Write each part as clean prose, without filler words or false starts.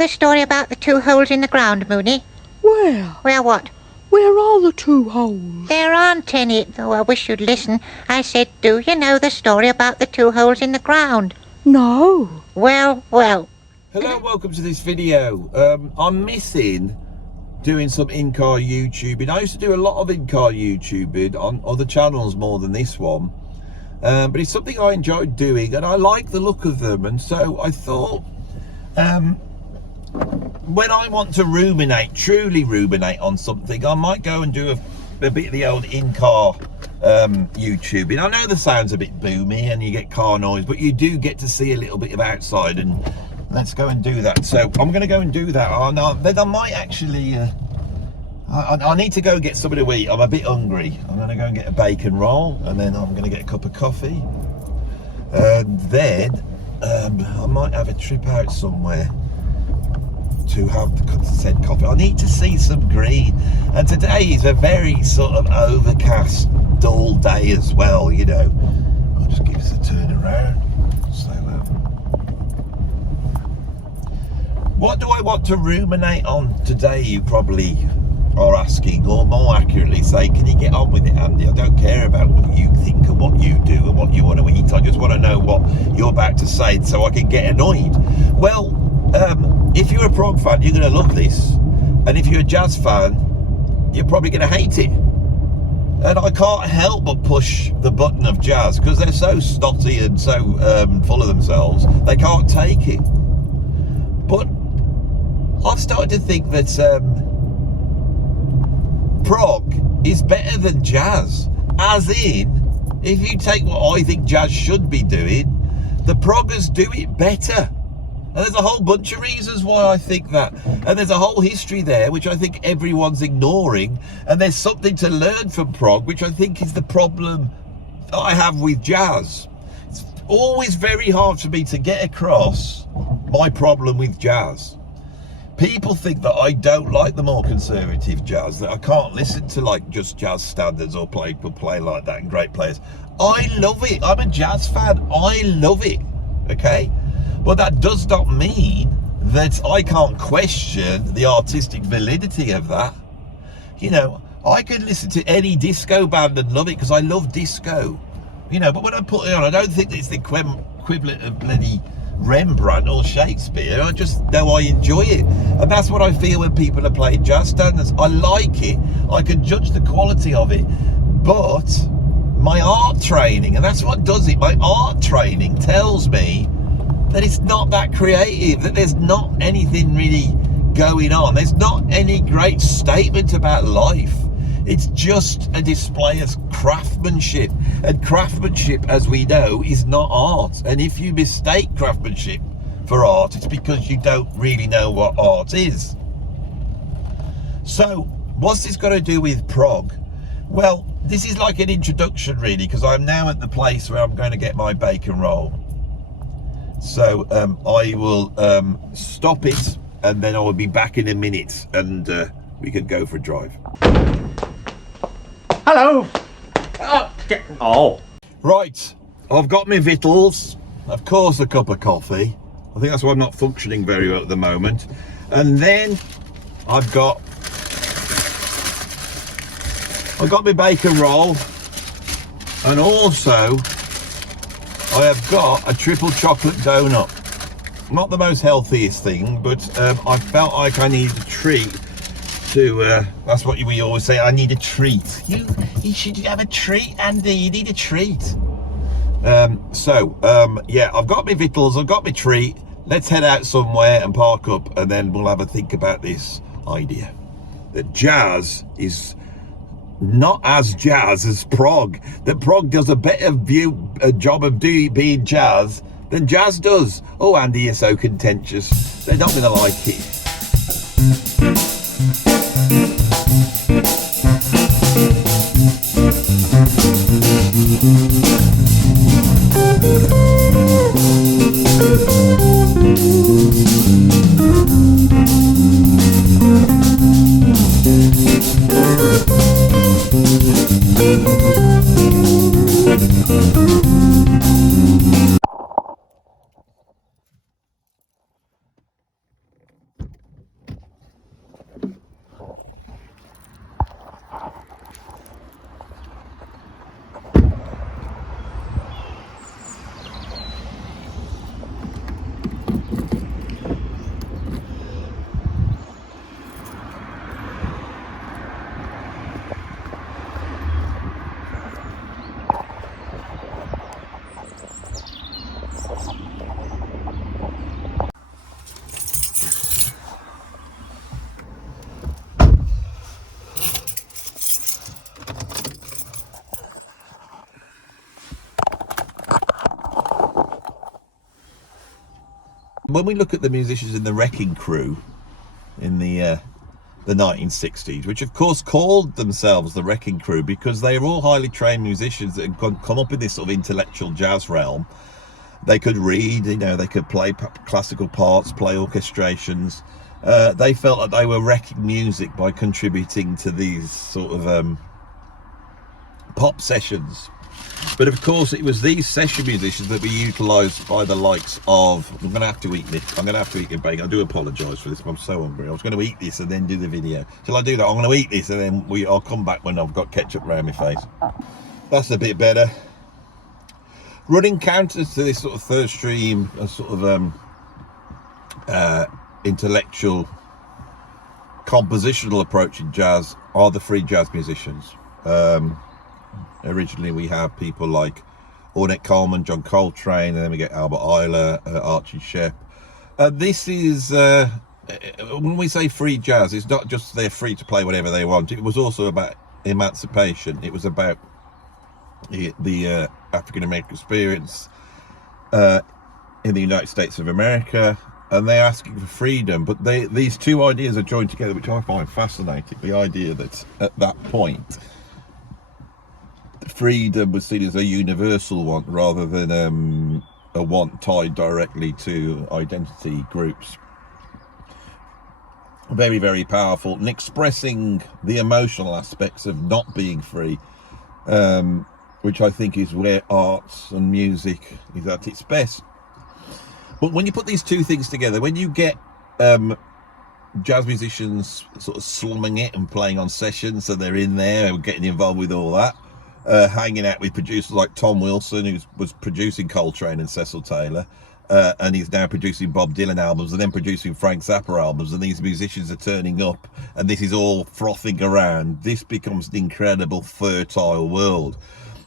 the story about the two holes in the ground, Mooney? Where? Where what? Where are the two holes? There aren't any. Oh, I wish you'd listen. I said, do you know the story about the two holes in the ground? No. Well. Hello, welcome to this video. I'm missing doing some in-car YouTubing. I used to do a lot of in-car YouTubing on other channels more than this one. But it's something I enjoyed doing and I like the look of them. And so I thought, when I want to truly ruminate on something, I might go and do a bit of the old in-car YouTubing. I know the sound's a bit boomy and you get car noise, but you do get to see a little bit of outside, and let's go and do that. So I'm going to go and do that. Then I might actually, I need to go and get something to eat. I'm a bit hungry. I'm going to go and get a bacon roll, and then I'm going to get a cup of coffee. And then I might have a trip out somewhere to have the said coffee. I need to see some green, and today is a very sort of overcast, dull day as well, you know. I'll just give us a turn around. So what do I want to ruminate on today, you probably are asking, or more accurately say, can you get on with it, Andy? I don't care about what you think and what you do and what you want to eat. I just want to know what you're about to say so I can get annoyed. Well, if you're a prog fan, you're going to love this, and if you're a jazz fan, you're probably going to hate it. And I can't help but push the button of jazz because they're so snotty and so full of themselves, they can't take it. But I've started to think that prog is better than jazz, as in, if you take what I think jazz should be doing, the proggers do it better. And there's a whole bunch of reasons why I think that. And there's a whole history there, which I think everyone's ignoring. And there's something to learn from prog, which I think is the problem that I have with jazz. It's always very hard for me to get across my problem with jazz. People think that I don't like the more conservative jazz, that I can't listen to like just jazz standards or play like that and great players. I love it. I'm a jazz fan. I love it. Okay? But that does not mean that I can't question the artistic validity of that. You know, I could listen to any disco band and love it because I love disco. You know, but when I put it on, I don't think it's the equivalent of bloody Rembrandt or Shakespeare. I just know I enjoy it. And that's what I feel when people are playing jazz standards. I like it. I can judge the quality of it. But my art training, and that's what does it, my art training tells me that it's not that creative, that there's not anything really going on. There's not any great statement about life. It's just a display of craftsmanship. And craftsmanship, as we know, is not art. And if you mistake craftsmanship for art, it's because you don't really know what art is. So, what's this got to do with prog? Well, this is like an introduction really, because I'm now at the place where I'm going to get my bacon roll. So I will stop it, and then I will be back in a minute, and we can go for a drive. Hello. Oh. Right, I've got my victuals, of course a cup of coffee. I think that's why I'm not functioning very well at the moment. And then I've got my bacon roll, and also I have got a triple chocolate donut. Not the most healthiest thing, but I felt like I needed a treat to, that's what we always say, I need a treat. You should have a treat, Andy, you need a treat. Yeah, I've got my victuals, I've got my treat. Let's head out somewhere and park up, and then we'll have a think about this idea. That jazz is not as jazz as prog. That prog does a better job of being jazz than jazz does. Oh, Andy, you're so contentious. They're not going to like it. When we look at the musicians in the Wrecking Crew in the 1960s, which of course called themselves the Wrecking Crew because they were all highly trained musicians that had come up in this sort of intellectual jazz realm. They could read, they could play classical parts, play orchestrations. They felt like they were wrecking music by contributing to these sort of pop sessions. But of course, it was these session musicians that were utilised by the likes of... I'm going to have to eat this. I'm going to have to eat your bacon. I do apologise for this, but I'm so hungry. I was going to eat this and then do the video. Shall I do that? I'm going to eat this and then I'll come back when I've got ketchup around my face. That's a bit better. Running counters to this sort of third stream, a sort of intellectual, compositional approach in jazz are the free jazz musicians. Originally we have people like Ornette Coleman, John Coltrane, and then we get Albert Ayler, Archie Shepp. This is, when we say free jazz, it's not just they're free to play whatever they want. It was also about emancipation. It was about the African American experience in the United States of America, and they're asking for freedom. But these two ideas are joined together, which I find fascinating. The idea that at that point, freedom was seen as a universal want rather than a want tied directly to identity groups. Very, very powerful, and expressing the emotional aspects of not being free, which I think is where arts and music is at its best. But when you put these two things together, when you get jazz musicians sort of slumming it and playing on sessions, so they're in there and getting involved with all that, hanging out with producers like Tom Wilson, who was producing Coltrane and Cecil Taylor, and he's now producing Bob Dylan albums and then producing Frank Zappa albums, and these musicians are turning up and this is all frothing around. This becomes an incredible fertile world.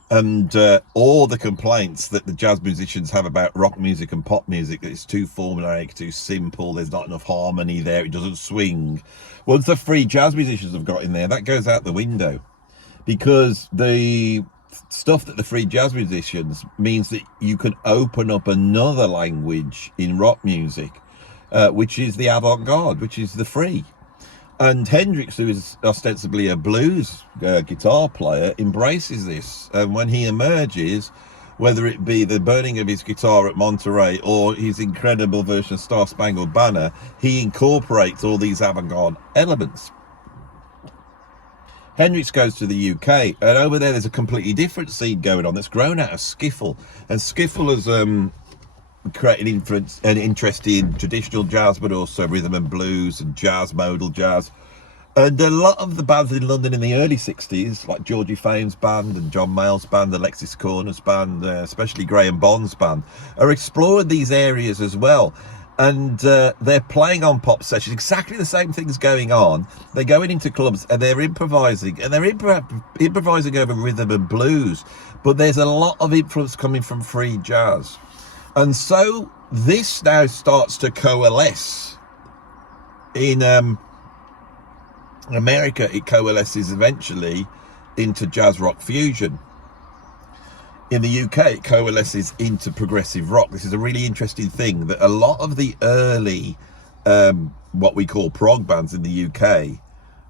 And all the complaints that the jazz musicians have about rock music and pop music, that it's too formulaic, too simple, there's not enough harmony there, it doesn't swing. Once the free jazz musicians have got in there, that goes out the window. Because the stuff that the free jazz musicians means that you can open up another language in rock music, which is the avant-garde, which is the free. And Hendrix, who is ostensibly a blues guitar player, embraces this. And when he emerges, whether it be the burning of his guitar at Monterey or his incredible version of Star Spangled Banner, he incorporates all these avant-garde elements. Hendrix goes to the UK, and over there's a completely different scene going on that's grown out of skiffle. And skiffle has created an interest in traditional jazz, but also rhythm and blues and jazz, modal jazz. And a lot of the bands in London in the early 60s, like Georgie Fame's band and John Mayall's band, Alexis Corner's band, especially Graham Bond's band, are exploring these areas as well. And they're playing on pop sessions, exactly the same things going on. They're going into clubs and they're improvising, and they're improvising over rhythm and blues. But there's a lot of influence coming from free jazz. And so this now starts to coalesce. In America, it coalesces eventually into jazz rock fusion. In the UK, it coalesces into progressive rock. This is a really interesting thing, that a lot of the early, what we call prog bands in the UK,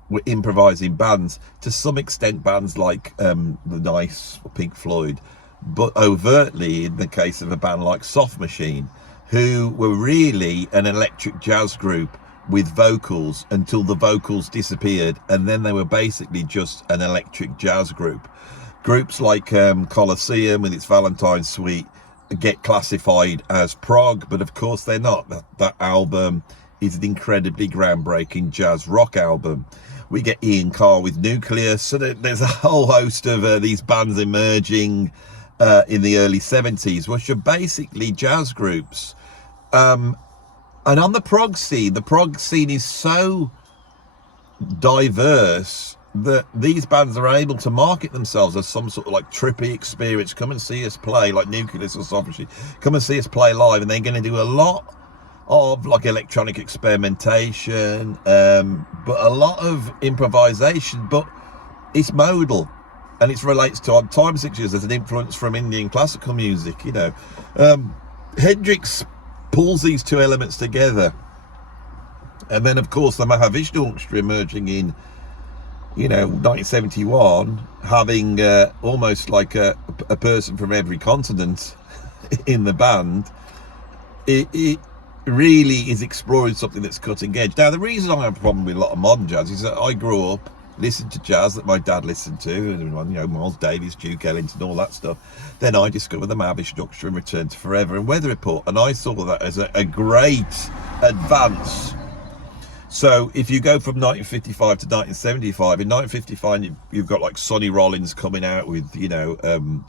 were improvising bands. To some extent, bands like The Nice or Pink Floyd, but overtly in the case of a band like Soft Machine, who were really an electric jazz group with vocals until the vocals disappeared, and then they were basically just an electric jazz group. Groups like Colosseum with its Valentine Suite get classified as prog, but of course they're not. That album is an incredibly groundbreaking jazz rock album. We get Ian Carr with Nucleus, so there's a whole host of these bands emerging in the early 70s, which are basically jazz groups. And on the prog scene is so diverse that these bands are able to market themselves as some sort of like trippy experience. Come and see us play, like Nucleus or Soft Machine. Come and see us play live, and they're going to do a lot of like electronic experimentation, but a lot of improvisation, but it's modal. And it relates to odd time signatures. There's an influence from Indian classical music, Hendrix pulls these two elements together. And then, of course, the Mahavishnu Orchestra emerging in, 1971, having almost like a person from every continent in the band. It really is exploring something that's cutting edge. Now, the reason I have a problem with a lot of modern jazz is that I grew up listening to jazz that my dad listened to, Miles Davis, Duke Ellington, all that stuff. Then I discovered the Mahavishnu Orchestra and Return to Forever and Weather Report, and I saw that as a great advance. So if you go from 1955 to 1975, in 1955 you've got like Sonny Rollins coming out with,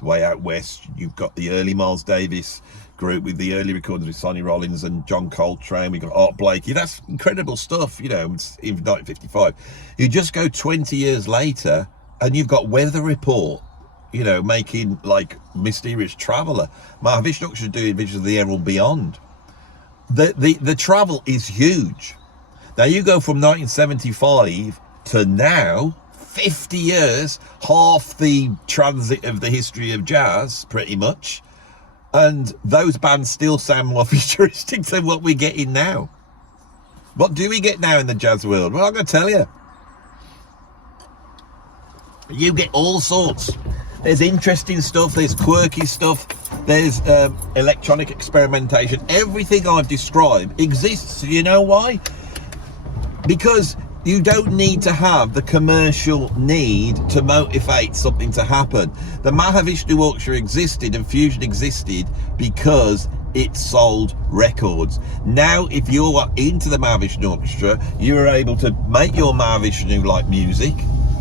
Way Out West. You've got the early Miles Davis group with the early recordings with Sonny Rollins and John Coltrane. We've got Art Blakey. That's incredible stuff, in 1955. You just go 20 years later and you've got Weather Report, making like Mysterious Traveller. Mahavishnu Orchestra doing Visions of the Emerald Beyond. The travel is huge. Now you go from 1975 to now, 50 years, half the transit of the history of jazz, pretty much. And those bands still sound more futuristic than what we're getting now. What do we get now in the jazz world? Well, I'm going to tell you. You get all sorts. There's interesting stuff, there's quirky stuff, there's electronic experimentation. Everything I've described exists. You know why? Because you don't need to have the commercial need to motivate something to happen. The Mahavishnu Orchestra existed and Fusion existed because it sold records. Now, if you're into the Mahavishnu Orchestra, you're able to make your Mahavishnu-like music,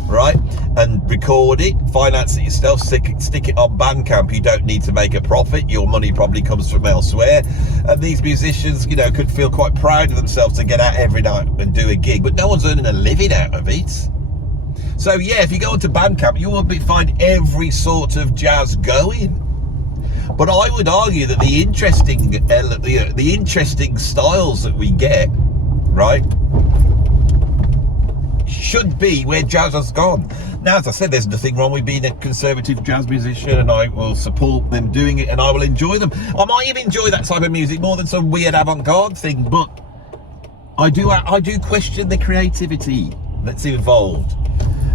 right? And record it, finance it yourself, stick it on Bandcamp. You don't need to make a profit. Your money probably comes from elsewhere. And these musicians, could feel quite proud of themselves to get out every night and do a gig, but no one's earning a living out of it. So yeah, if you go onto Bandcamp, you will find every sort of jazz going. But I would argue that the interesting styles that we get, right, should be where jazz has gone. Now, as I said, there's nothing wrong with being a conservative jazz musician, and I will support them doing it, and I will enjoy them. I might even enjoy that type of music more than some weird avant-garde thing, but I do question the creativity that's involved.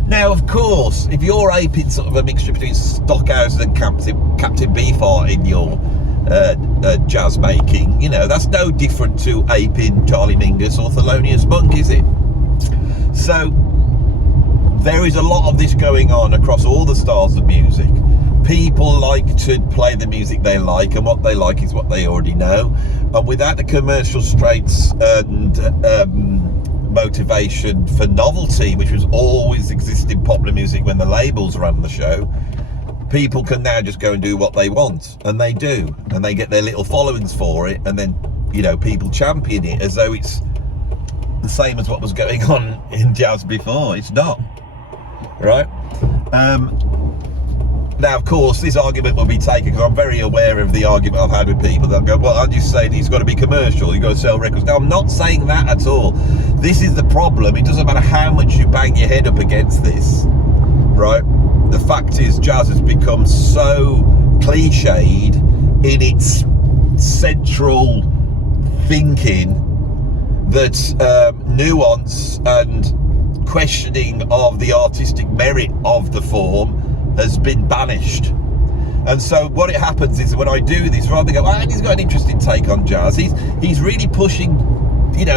Now, of course, if you're aping sort of a mixture between Stockhausen and Captain Beefheart in your jazz making, that's no different to aping Charlie Mingus or Thelonious Monk, is it? So there is a lot of this going on across all the styles of music. People like to play the music they like, and what they like is what they already know. And without the commercial straits and motivation for novelty, which was always existing in popular music when the labels ran the show, people can now just go and do what they want, and they do, and they get their little followings for it, and then people champion it as though it's the same as what was going on in jazz before. It's not, right? Now, of course, this argument will be taken, because I'm very aware of the argument I've had with people that go, well, aren't you saying he's got to be commercial, you've got to sell records? No, I'm not saying that at all. This is the problem. It doesn't matter how much you bang your head up against this, right? The fact is, jazz has become so cliched in its central thinking that nuance and questioning of the artistic merit of the form has been banished. And so what it happens is, when I do this, rather than go, Andy's got an interesting take on jazz, he's really pushing,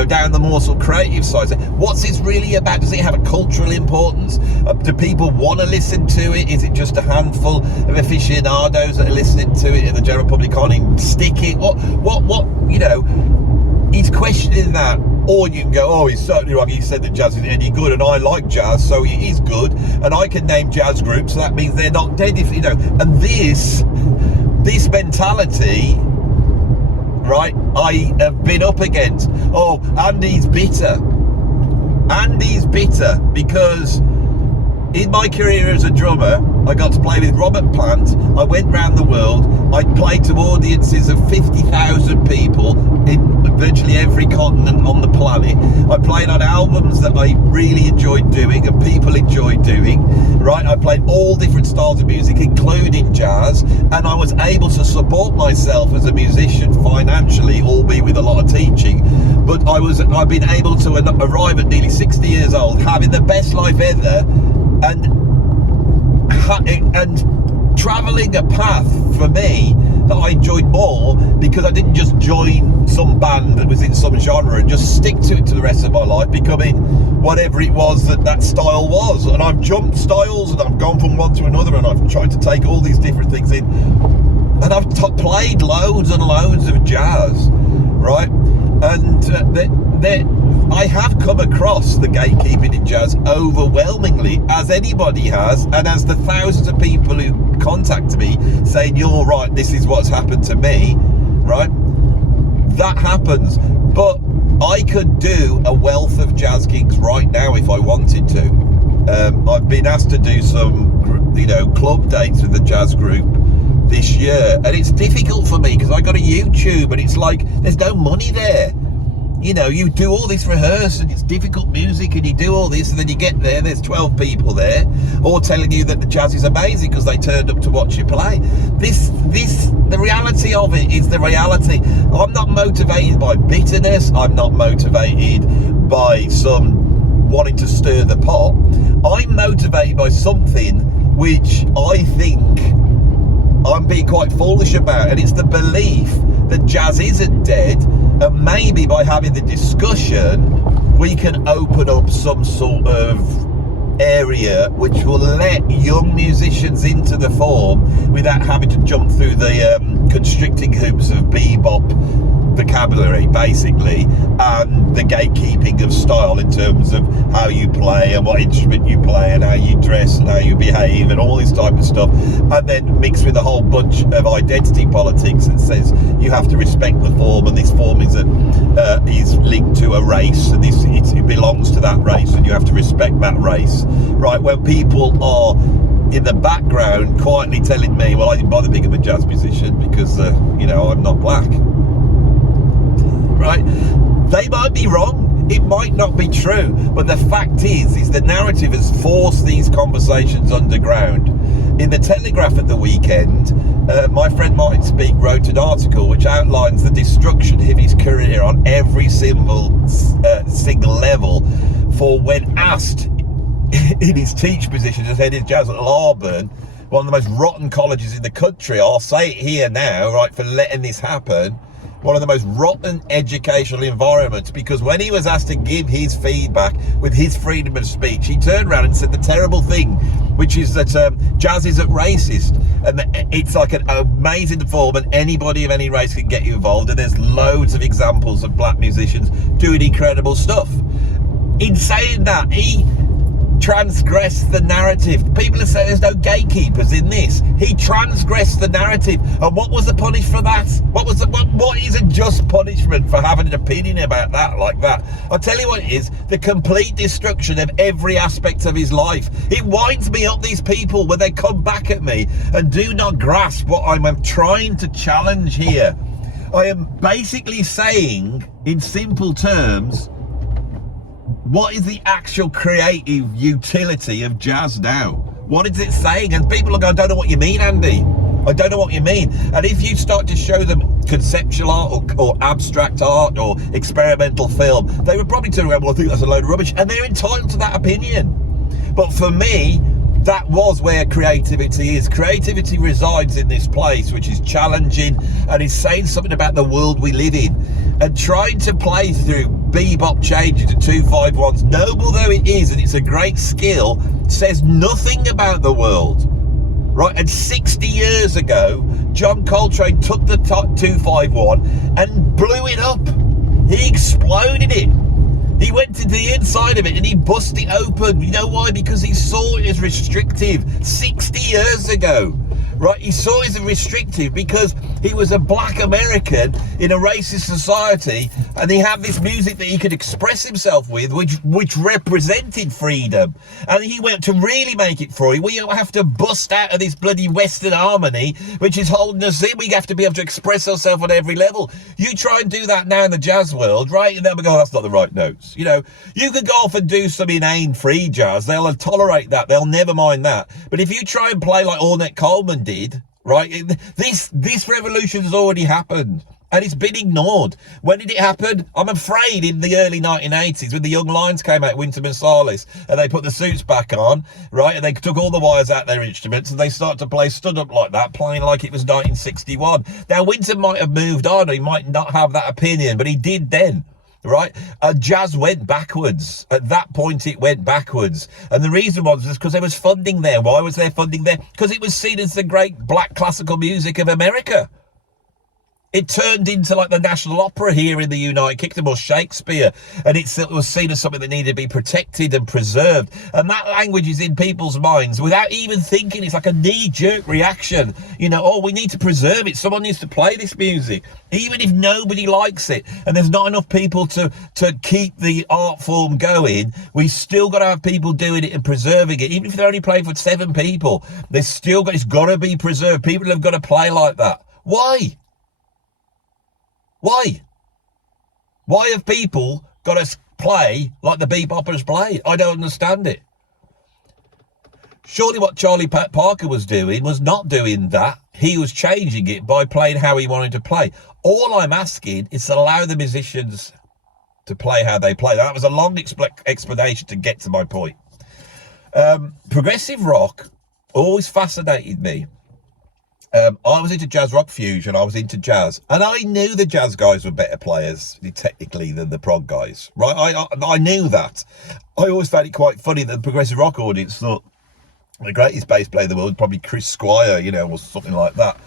down the more sort of creative side. So what's this really about? Does it have a cultural importance? Do people want to listen to it? Is it just a handful of aficionados that are listening to it, and the general public can't even stick it? What, he's questioning that. Or you can go, oh, he's certainly wrong, he said that jazz isn't any good, and I like jazz, so he is good, and I can name jazz groups, so that means they're not dead, and this mentality, right, I have been up against. Oh, Andy's bitter because in my career as a drummer, I got to play with Robert Plant. I went round the world. I played to audiences of 50,000 people in virtually every continent on the planet. I played on albums that I really enjoyed doing and people enjoyed doing, right? I played all different styles of music, including jazz, and I was able to support myself as a musician financially, albeit with a lot of teaching. But I've been able to arrive at nearly 60 years old, having the best life ever, and travelling a path for me that I enjoyed more, because I didn't just join some band that was in some genre and just stick to it to the rest of my life, becoming whatever it was that style was. And I've jumped styles and I've gone from one to another, and I've tried to take all these different things in, and I've played loads and loads of jazz, right? And I have come across the gatekeeping in jazz overwhelmingly, as anybody has, and as the thousands of people who contact me saying, you're right, this is what's happened to me, right? That happens. But I could do a wealth of jazz gigs right now if I wanted to. I've been asked to do some, club dates with the jazz group this year, and it's difficult for me because I got a YouTube, and it's like there's no money there. You do all this rehearse, and it's difficult music, and you do all this, and then you get there's 12 people there, all telling you that the jazz is amazing because they turned up to watch you play. The reality of it is the reality. I'm not motivated by bitterness. I'm not motivated by some wanting to stir the pot. I'm motivated by something which I think I'm being quite foolish about, and it's the belief that jazz isn't dead. And maybe by having the discussion, we can open up some sort of area which will let young musicians into the form without having to jump through the constricting hoops of bebop vocabulary, basically, and the gatekeeping of style in terms of how you play and what instrument you play and how you dress and how you behave and all this type of stuff, and then mixed with a whole bunch of identity politics that says you have to respect the form, and this form is linked to a race, and it belongs to that race, and you have to respect that race, right? When people are in the background quietly telling me, well, I didn't bother being a jazz musician because I'm not black. Right? They might be wrong. It might not be true. But the fact is the narrative has forced these conversations underground. In the Telegraph at the weekend, my friend Martin Speake wrote an article which outlines the destruction of his career on every single level, for when asked in his teach position as head of jazz at Auburn, one of the most rotten colleges in the country. I'll say it here now, right, for letting this happen. One of the most rotten educational environments, because when he was asked to give his feedback with his freedom of speech, he turned around and said the terrible thing, which is that jazz isn't racist, and that it's like an amazing form and anybody of any race can get you involved, and there's loads of examples of black musicians doing incredible stuff. In saying that, he transgressed the narrative. People are saying there's no gatekeepers in this. He transgressed the narrative, and what was the punish for that? What is a just punishment for having an opinion about that like that? I'll tell you what it is: the complete destruction of every aspect of his life. It winds me up, these people, when they come back at me and do not grasp what I'm trying to challenge here. I am basically saying, in simple terms, what is the actual creative utility of jazz now? What is it saying? And people are going, I don't know what you mean, Andy. I don't know what you mean. And if you start to show them conceptual art or abstract art or experimental film, they would probably turn around, well, I think that's a load of rubbish. And they're entitled to that opinion. But for me, that was where creativity is. Creativity resides in this place, which is challenging and is saying something about the world we live in. And trying to play through bebop changes to 2/5/1s, noble though it is, and it's a great skill, says nothing about the world. Right? And 60 years ago, John Coltrane took the 2/5/1 and blew it up. He exploded it. He went to the inside of it and he bust it open. You know why? Because he saw it as restrictive 60 years ago. Right? He saw it as restrictive because He was a black American in a racist society, and he had this music that he could express himself with, which represented freedom. And he went to really make it free. We have to bust out of this bloody Western harmony, which is holding us in. We have to be able to express ourselves on every level. You try and do that now in the jazz world, right? And they'll go, that's not the right notes. You know, you could go off and do some inane free jazz. They'll tolerate that. They'll never mind that. But if you try and play like Ornette Coleman did, right, this revolution has already happened. And it's been ignored. When did it happen? I'm afraid in the early 1980s, when the Young Lions came out, Wynton Marsalis, and they put the suits back on, right, and they took all the wires out of their instruments, and they started to play stood up like that, playing like it was 1961. Now, Wynton might have moved on, he might not have that opinion, but he did then. Right, jazz went backwards. At that point, it went backwards, and the reason was because there was funding there. Why was there funding there? Because it was seen as the great black classical music of America. It turned into like the National Opera here in the United Kingdom, or Shakespeare, and it was seen as something that needed to be protected and preserved. And that language is in people's minds without even thinking. It's like a knee-jerk reaction. You know, oh, we need to preserve it. Someone needs to play this music, even if nobody likes it. And there's not enough people to keep the art form going. We still got to have people doing it and preserving it, even if they're only playing for 7 people. It's got to be preserved. People have got to play like that. Why? Why have people got to play like the beboppers played? I don't understand it. Surely what Charlie Parker was doing was not doing that. He was changing it by playing how he wanted to play. All I'm asking is to allow the musicians to play how they play. That was a long explanation to get to my point. Progressive rock always fascinated me. I was into jazz rock fusion, I was into jazz, and I knew the jazz guys were better players technically than the prog guys, right? I knew that. I always found it quite funny that the progressive rock audience thought the greatest bass player in the world, probably Chris Squire, you know, or something like that.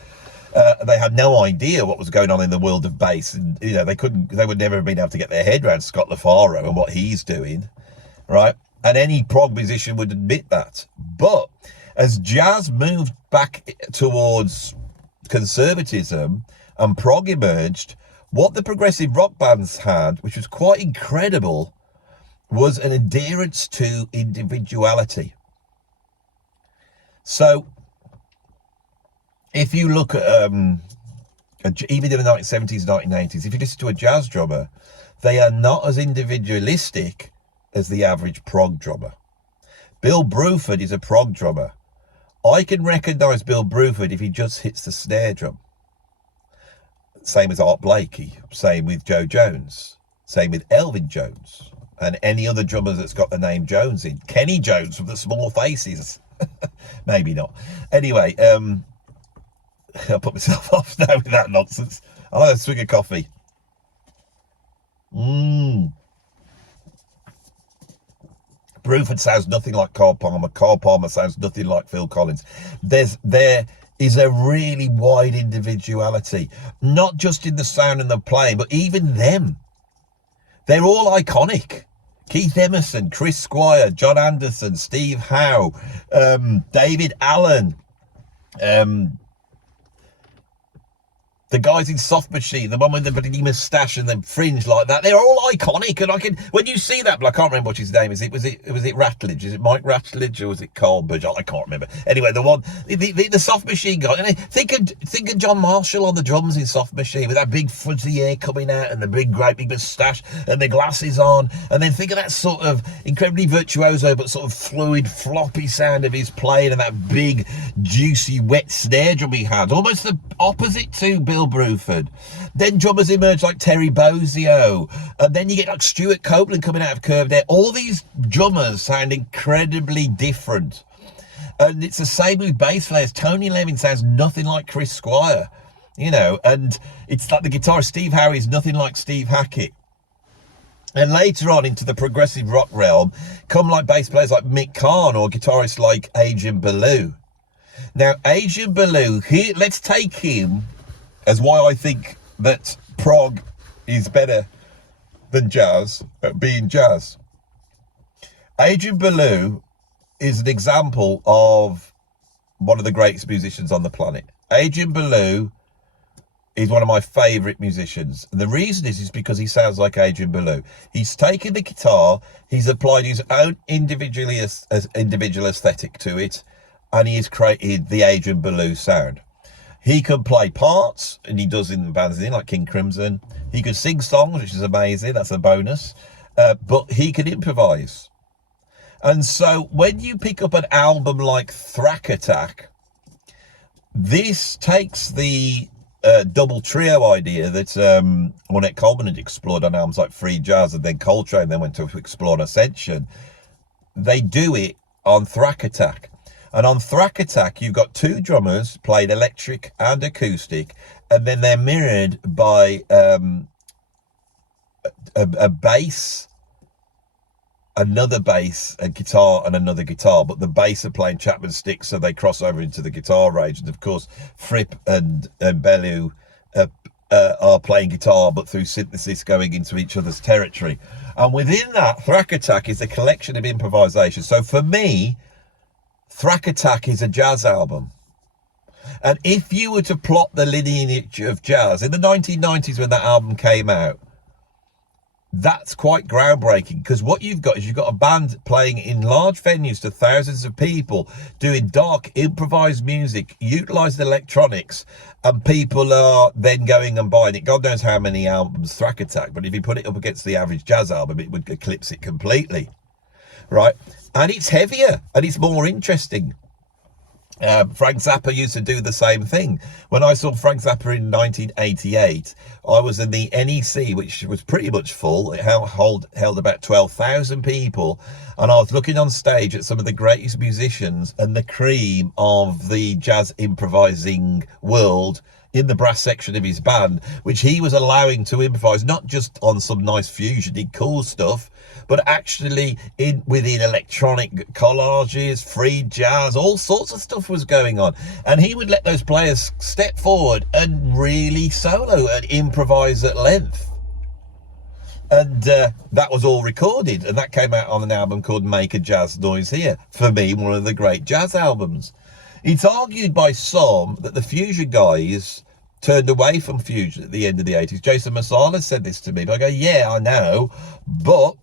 They had no idea what was going on in the world of bass, and you know, they would never have been able to get their head around Scott LaFaro and what he's doing, right? And any prog musician would admit that. But as jazz moved back towards conservatism and prog emerged, what the progressive rock bands had, which was quite incredible, was an adherence to individuality. So if you look at even in the 1970s, 1980s, if you listen to a jazz drummer, they are not as individualistic as the average prog drummer. Bill Bruford is a prog drummer. I can recognise Bill Bruford if he just hits the snare drum. Same as Art Blakey, same with Joe Jones, same with Elvin Jones, and any other drummer that's got the name Jones in. Kenny Jones from the Small Faces. Maybe not. Anyway, I'll put myself off now with that nonsense. I'll have a swig of coffee. Bruford sounds nothing like Carl Palmer. Carl Palmer sounds nothing like Phil Collins. There is a really wide individuality, not just in the sound and the playing, but even them. They're all iconic. Keith Emerson, Chris Squire, John Anderson, Steve Howe, David Allen, the guys in Soft Machine, the one with the bloody moustache and the fringe like that, they're all iconic. And when you see that, but I can't remember what his name is. Was it Ratledge? Is it Mike Ratledge or was it Carl Budge? I can't remember. Anyway, the Soft Machine guy. And think of John Marshall on the drums in Soft Machine with that big fuzzy hair coming out and the great big moustache and the glasses on. And then think of that sort of incredibly virtuoso but sort of fluid, floppy sound of his playing and that big, juicy, wet snare drum he had. Almost the opposite to Bill Bruford. Then drummers emerge like Terry Bozzio, and then you get like Stuart Copeland coming out of Curved Air. All these drummers sound incredibly different, and it's the same with bass players. Tony Levin sounds nothing like Chris Squire, you know, and it's like the guitarist Steve Howe is nothing like Steve Hackett. And later on into the progressive rock realm come like bass players like Mick Karn or guitarists like Adrian Belew. Now Adrian Belew, let's take him as why I think that prog is better than jazz at being jazz. Adrian Belew is an example of one of the greatest musicians on the planet. Adrian Belew is one of my favourite musicians. And the reason is because he sounds like Adrian Belew. He's taken the guitar, he's applied his own individual aesthetic to it, and he has created the Adrian Belew sound. He can play parts, and he does in bands like King Crimson. He can sing songs, which is amazing, that's a bonus. But he can improvise. And so when you pick up an album like Thrack Attack, this takes the double trio idea that Ornette Coleman had explored on albums like Free Jazz, and then Coltrane then went to explore on Ascension. They do it on Thrack Attack. And on Thrack Attack, you've got two drummers played electric and acoustic, and then they're mirrored by a bass, another bass, a guitar, and another guitar. But the bass are playing Chapman sticks, so they cross over into the guitar range. And of course, Fripp and Belew are playing guitar, but through synthesis going into each other's territory. And within that, Thrack Attack is a collection of improvisation. So for me, Thrack Attack is a jazz album. And if you were to plot the lineage of jazz in the 1990s when that album came out, that's quite groundbreaking, because what you've got is you've got a band playing in large venues to thousands of people, doing dark improvised music, utilising electronics, and people are then going and buying it. God knows how many albums Thrack Attack, but if you put it up against the average jazz album, it would eclipse it completely, right? And it's heavier and it's more interesting. Frank Zappa used to do the same thing. When I saw Frank Zappa in 1988, I was in the NEC, which was pretty much full. It held about 12,000 people. And I was looking on stage at some of the greatest musicians and the cream of the jazz improvising world in the brass section of his band, which he was allowing to improvise, not just on some nice fusion-y cool stuff, but actually within electronic collages, free jazz, all sorts of stuff was going on. And he would let those players step forward and really solo and improvise at length. And that was all recorded, and that came out on an album called Make a Jazz Noise Here. For me, one of the great jazz albums. It's argued by some that the fusion guys turned away from fusion at the end of the 80s. Jason Marsala said this to me, but I go, yeah, I know, but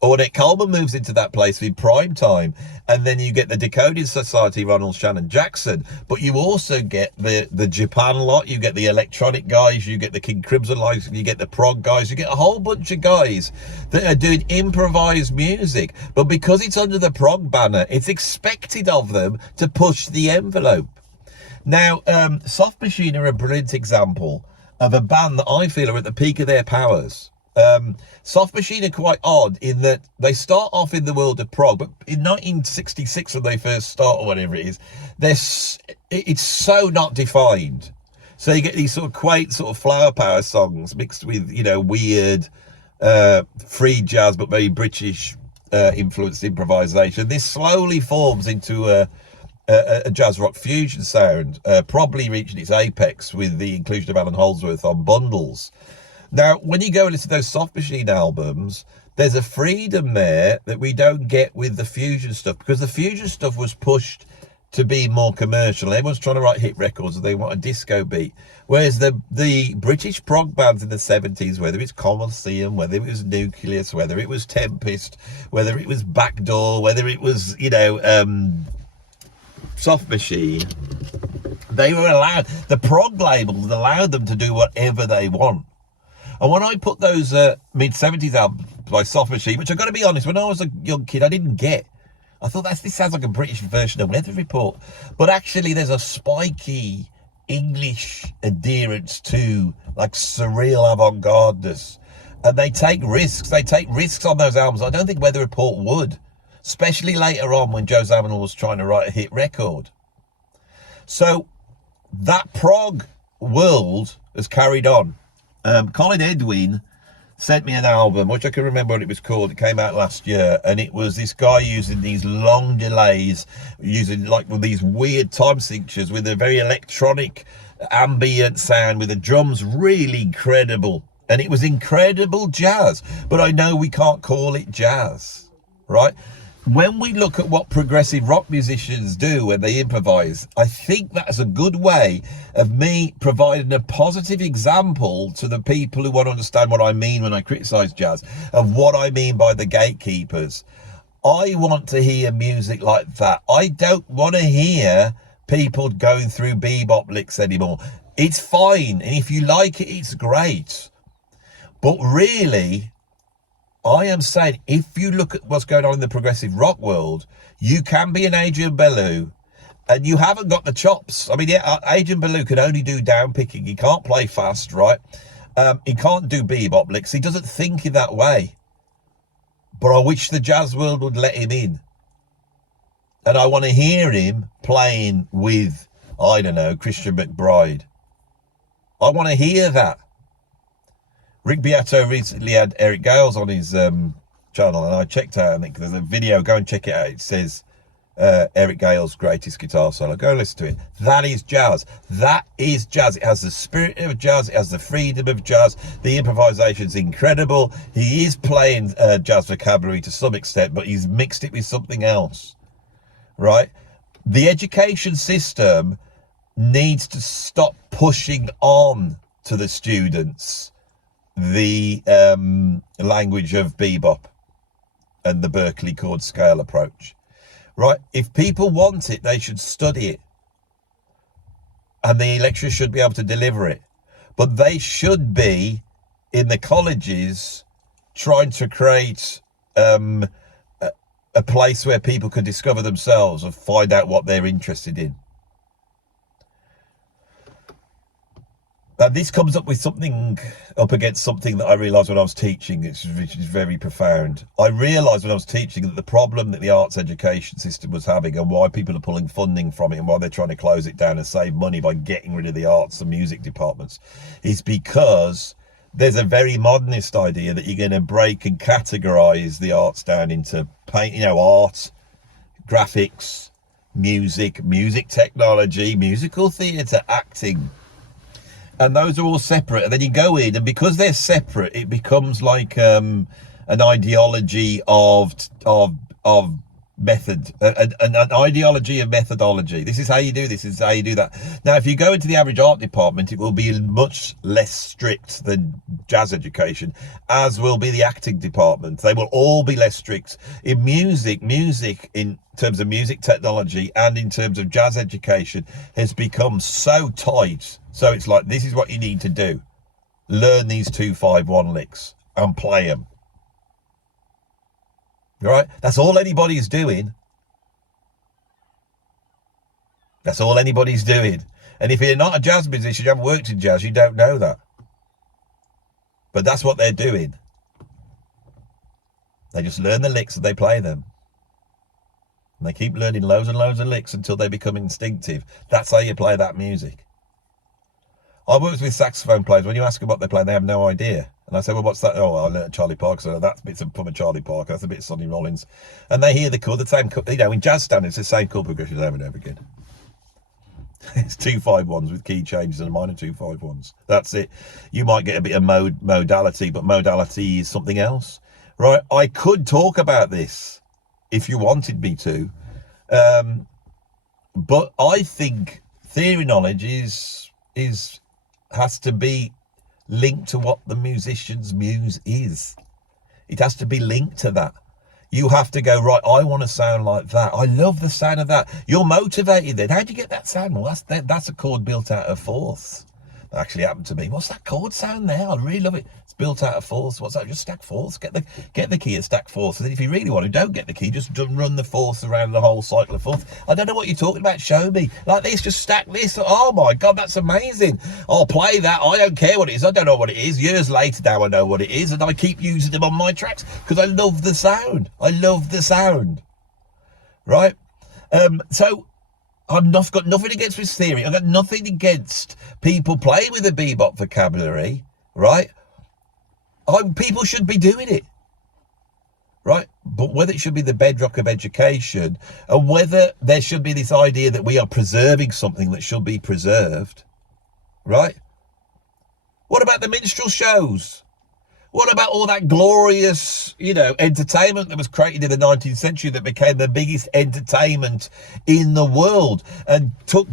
Ornette Coleman moves into that place in prime time, and then you get the Decoding Society, Ronald Shannon Jackson, but you also get the Japan lot, you get the electronic guys, you get the King Crimson guys, you get the prog guys, you get a whole bunch of guys that are doing improvised music, but because it's under the prog banner, it's expected of them to push the envelope. Now, Soft Machine are a brilliant example of a band that I feel are at the peak of their powers. Soft Machine are quite odd in that they start off in the world of prog, but in 1966 when they first start, or whatever it is, it's so not defined. So you get these sort of quaint sort of flower power songs mixed with, you know, weird free jazz but very British influenced improvisation. This slowly forms into a jazz rock fusion sound, probably reaching its apex with the inclusion of Alan Holdsworth on Bundles. Now, when you go and listen to those Soft Machine albums, there's a freedom there that we don't get with the fusion stuff, because the fusion stuff was pushed to be more commercial. Everyone's trying to write hit records and they want a disco beat. Whereas the British prog bands in the 70s, whether it's Colosseum, whether it was Nucleus, whether it was Tempest, whether it was Backdoor, whether it was, you know, Soft Machine, they were allowed, the prog labels allowed them to do whatever they want. And when I put those mid-70s albums by Soft Machine, which I've got to be honest, when I was a young kid, I didn't get. I thought this sounds like a British version of Weather Report. But actually, there's a spiky English adherence to, like, surreal avant-gardeness. And they take risks. They take risks on those albums. I don't think Weather Report would. Especially later on when Joe Zawinul was trying to write a hit record. So, that prog world has carried on. Colin Edwin sent me an album, which I can remember what it was called. It came out last year, and it was this guy using these long delays, using like these weird time signatures with a very electronic ambient sound, with the drums really incredible. And it was incredible jazz, but I know we can't call it jazz, right? when we look at what progressive rock musicians do when they improvise, I think that's a good way of me providing a positive example to the people who want to understand what I mean when I criticise jazz, of what I mean by the gatekeepers. I want to hear music like that. I don't want to hear people going through bebop licks anymore. It's fine, and if you like it, it's great. But really, I am saying, if you look at what's going on in the progressive rock world, you can be an Adrian Belew, and you haven't got the chops. I mean, yeah, Adrian Belew can only do down picking. He can't play fast, right? He can't do bebop licks. He doesn't think in that way. But I wish the jazz world would let him in. And I want to hear him playing with, I don't know, Christian McBride. I want to hear that. Rick Beato recently had Eric Gales on his channel, and I checked out, I think there's a video, go and check it out. It says Eric Gale's greatest guitar solo. Go listen to it. That is jazz. That is jazz. It has the spirit of jazz. It has the freedom of jazz. The improvisation's incredible. He is playing jazz vocabulary to some extent, but he's mixed it with something else, right? The education system needs to stop pushing on to the students the language of bebop and the Berkeley chord scale approach, right? If people want it, they should study it, and the lecturers should be able to deliver it. But they should be in the colleges trying to create a place where people can discover themselves and find out what they're interested in. And this comes up against something that I realised when I was teaching, which is very profound. I realised when I was teaching that the problem that the arts education system was having, and why people are pulling funding from it, and why they're trying to close it down and save money by getting rid of the arts and music departments, is because there's a very modernist idea that you're going to break and categorise the arts down into paint, art, graphics, music technology, musical theatre, acting. And those are all separate, and then you go in, and because they're separate, it becomes like an ideology of method, an ideology of methodology. This is how you do this, this is how you do that. Now, if you go into the average art department, it will be much less strict than jazz education, as will be the acting department. They will all be less strict. In music in terms of music technology and in terms of jazz education has become so tight. So it's like, this is what you need to do. Learn these 2-5-1 licks and play them. Right? That's all anybody's doing. That's all anybody's doing. And if you're not a jazz musician, you haven't worked in jazz, you don't know that. But that's what they're doing. They just learn the licks and they play them. And they keep learning loads and loads of licks until they become instinctive. That's how you play that music. I worked with saxophone players. When you ask them what they play, they have no idea. And I say, well, what's that? Oh, I learned Charlie Parker. So that's bits from a Charlie Parker. That's a bit of Sonny Rollins. And they hear the chord, the same chord. In jazz standards, it's the same chord progression over and over again. It's 2-5-1s with key changes and minor 2-5-1s. That's it. You might get a bit of modality, but modality is something else, right? I could talk about this if you wanted me to. But I think theory knowledge has to be linked to what the musician's muse is. It has to be linked to that. You have to go, right, I want to sound like that. I love the sound of that. You're motivated then. How'd you get that sound? Well, that's a chord built out of fourths. That actually happened to me. What's that chord sound there? I really love it. It's built out of fourths. What's that? Just stack fourths. Get the key and stack fourths. And then if you really want to, don't get the key. Just run the fourths around the whole cycle of fourths. I don't know what you're talking about. Show me. Like this, just stack this. Oh my God, that's amazing. I'll play that. I don't care what it is. I don't know what it is. Years later now I know what it is, and I keep using them on my tracks because I love the sound. I love the sound. Right? So I've got nothing against this theory. I've got nothing against people playing with the bebop vocabulary, right? People should be doing it, right? But whether it should be the bedrock of education, and whether there should be this idea that we are preserving something that should be preserved, right? What about the minstrel shows? What about all that glorious, entertainment that was created in the 19th century that became the biggest entertainment in the world and took,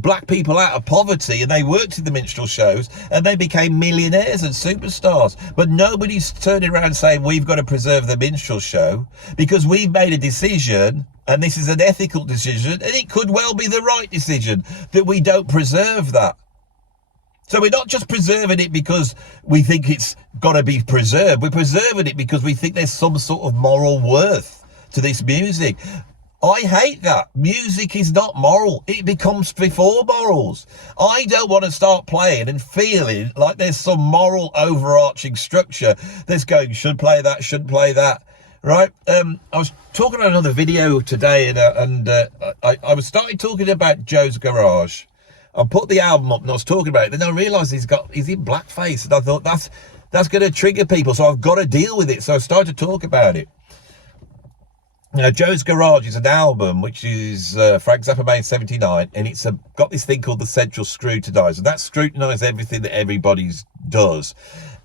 black people out of poverty, and they worked in the minstrel shows and they became millionaires and superstars. But nobody's turning around saying we've got to preserve the minstrel show because we've made a decision, and this is an ethical decision, and it could well be the right decision, that we don't preserve that. So we're not just preserving it because we think it's got to be preserved. We're preserving it because we think there's some sort of moral worth to this music. I hate that. Music is not moral. It becomes before morals. I don't want to start playing and feeling like there's some moral overarching structure that's going, should play that, shouldn't play that. Right? I was talking about another video today, and I was starting talking about Joe's Garage. I put the album up and I was talking about it. Then I realised he's in blackface, and I thought that's going to trigger people, so I've got to deal with it. So I started to talk about it. Joe's Garage is an album which is Frank Zappa made in '79, and it's got this thing called the Central Scrutinizer. That scrutinises everything that everybody does.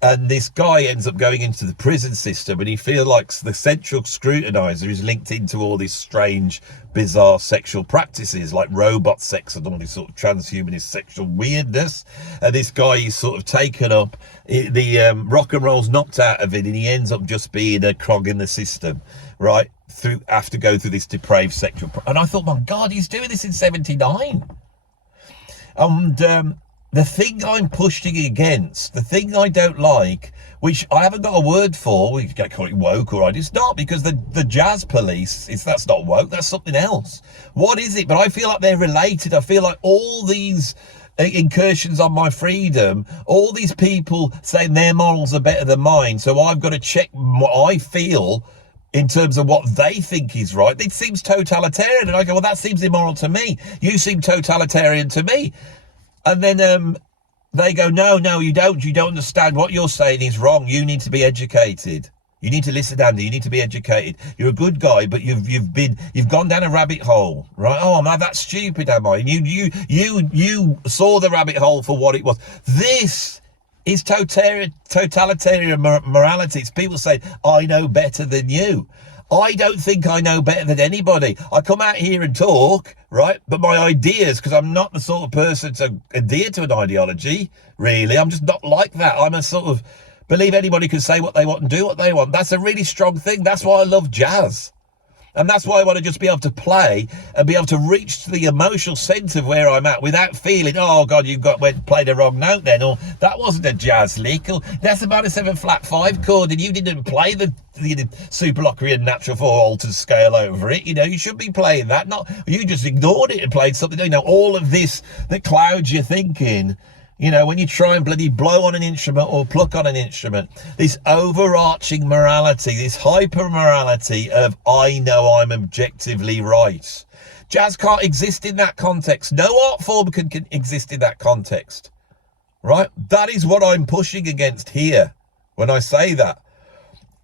And this guy ends up going into the prison system, and he feels like the Central Scrutinizer is linked into all these strange, bizarre sexual practices like robot sex and all this sort of transhumanist sexual weirdness. And this guy is sort of taken up, the rock and roll's knocked out of it, and he ends up just being a cog in the system, right? Have to go through this depraved sexual. And I thought, my God, he's doing this in '79. And the thing I'm pushing against, the thing I don't like, which I haven't got a word for, we can call it woke, all right, it's not, because the jazz police, that's not woke, that's something else. What is it? But I feel like they're related. I feel like all these incursions on my freedom, all these people saying their morals are better than mine, so I've got to check what I feel in terms of what they think is right. It seems totalitarian, and I go, well, that seems immoral to me. You seem totalitarian to me. And then they go, no, you don't understand. What you're saying is wrong. You need to be educated. You need to listen, Andy. You need to be educated. You're a good guy, but you've gone down a rabbit hole, right? Oh, am I that stupid? Am I? And you saw the rabbit hole for what it was. This is totalitarian morality. It's people saying, I know better than you. I don't think I know better than anybody. I come out here and talk, right? But my ideas, because I'm not the sort of person to adhere to an ideology, really. I'm just not like that. I'm a sort of, believe anybody can say what they want and do what they want. That's a really strong thing. That's why I love jazz. And that's why I want to just be able to play and be able to reach to the emotional sense of where I'm at without feeling, oh God, played the wrong note then, or that wasn't a jazz lick, or that's about a 7 flat 5 chord and you didn't play the Super Locrian natural 4 altered scale over it. You should be playing that. Not you just ignored it and played something. All of this that clouds your thinking. When you try and bloody blow on an instrument or pluck on an instrument, this overarching morality, this hyper morality of I know I'm objectively right. Jazz can't exist in that context. No art form can exist in that context, right? That is what I'm pushing against here when I say that.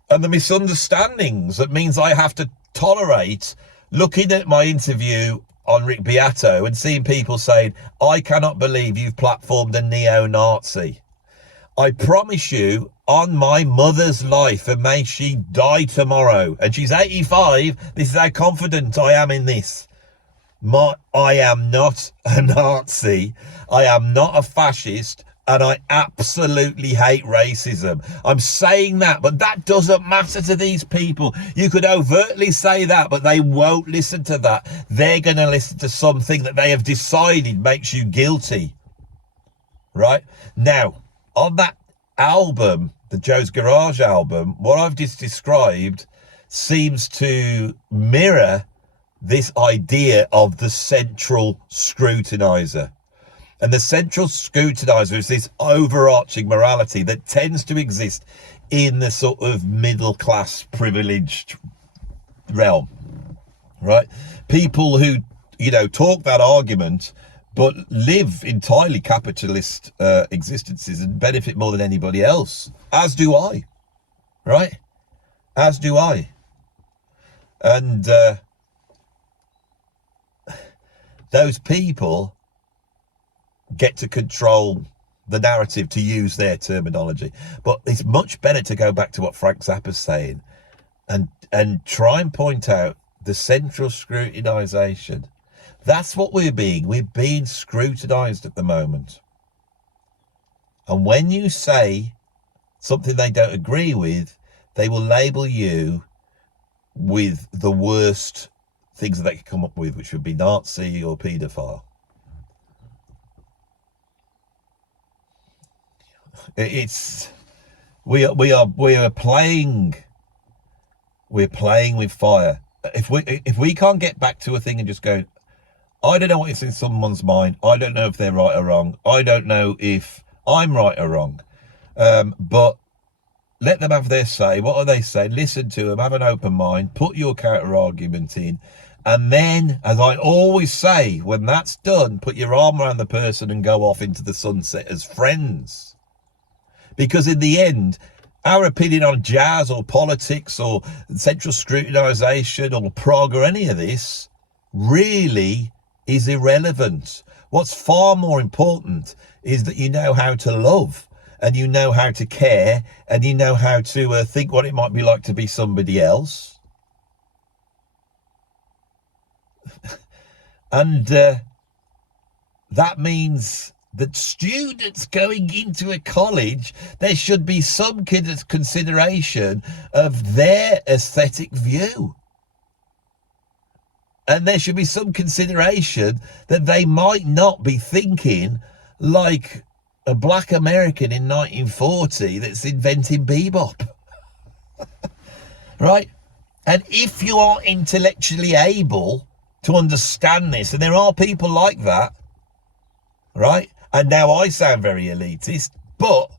And the misunderstandings that means I have to tolerate looking at my interview on Rick Beato and seeing people saying, I cannot believe you've platformed a neo-Nazi. I promise you, on my mother's life, and may she die tomorrow, and she's 85, this is how confident I am in this. I am not a Nazi. I am not a fascist. And I absolutely hate racism. I'm saying that, but that doesn't matter to these people. You could overtly say that, but they won't listen to that. They're going to listen to something that they have decided makes you guilty. Right? Now, on that album, the Joe's Garage album, what I've just described seems to mirror this idea of the central scrutinizer. And the central scrutinizer is this overarching morality that tends to exist in the sort of middle-class privileged realm, right? People who, talk that argument, but live entirely capitalist existences and benefit more than anybody else, as do I, right? As do I. And those people get to control the narrative, to use their terminology. But it's much better to go back to what Frank Zappa's saying and try and point out the central scrutinization. That's what we're being scrutinized at the moment. And when you say something they don't agree with, they will label you with the worst things that they could come up with, which would be Nazi or paedophile. We are playing with fire. If we can't get back to a thing and just go, I don't know what's in someone's mind. I don't know if they're right or wrong. I don't know if I'm right or wrong. But let them have their say. What are they saying? Listen to them. Have an open mind. Put your counter argument in. And then, as I always say, when that's done, put your arm around the person and go off into the sunset as friends. Because in the end, our opinion on jazz or politics or central scrutinization or prog or any of this really is irrelevant. What's far more important is that you know how to love, and you know how to care, and you know how to think what it might be like to be somebody else. And that means that students going into a college, there should be some consideration of their aesthetic view. And there should be some consideration that they might not be thinking like a black American in 1940 that's inventing bebop. Right? And if you are intellectually able to understand this, and there are people like that, right? And now I sound very elitist, but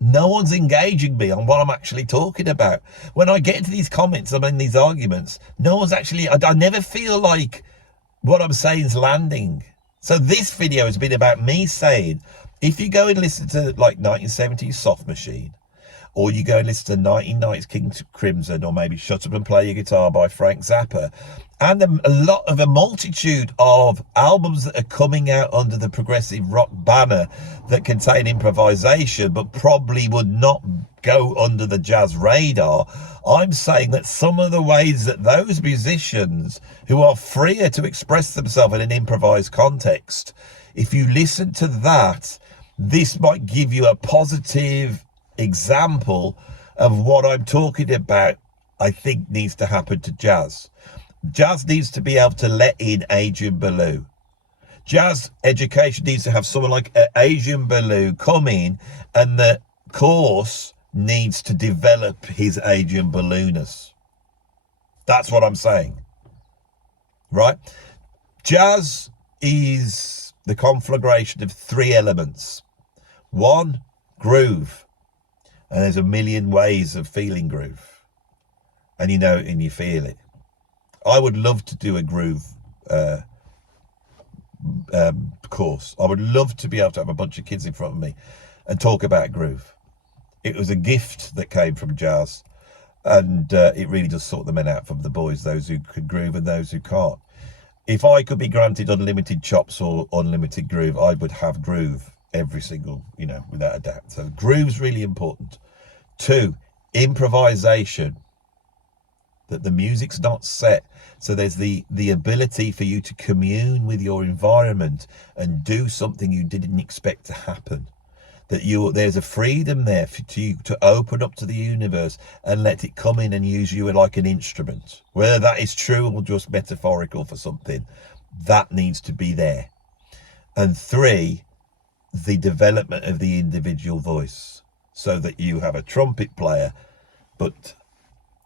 no one's engaging me on what I'm actually talking about. When I get into these comments, I'm in these arguments, no one's actually, I never feel like what I'm saying is landing. So this video has been about me saying, if you go and listen to like 1970s Soft Machine, or you go and listen to 1990s King Crimson, or maybe Shut Up and Play Your Guitar by Frank Zappa, and a multitude of albums that are coming out under the progressive rock banner that contain improvisation, but probably would not go under the jazz radar, I'm saying that some of the ways that those musicians who are freer to express themselves in an improvised context, if you listen to that, this might give you a positive example of what I'm talking about. I think needs to happen to jazz. Jazz needs to be able to let in Adrian Belew. Jazz education needs to have someone like Adrian Belew come in, and the course needs to develop his Adrian Belewness. That's what I'm saying. Right? Jazz is the conflagration of three elements. One, groove. And there's a million ways of feeling groove. And you know it and you feel it. I would love to do a groove course. I would love to be able to have a bunch of kids in front of me and talk about groove. It was a gift that came from jazz, and it really does sort the men out from the boys, those who can groove and those who can't. If I could be granted unlimited chops or unlimited groove, I would have groove every single, without a doubt. So groove's really important. 2, improvisation. That the music's not set, so there's the ability for you to commune with your environment and do something you didn't expect to happen. That there's a freedom there for you to open up to the universe and let it come in and use you like an instrument. Whether that is true or just metaphorical for something, that needs to be there. And 3, the development of the individual voice, so that you have a trumpet player, but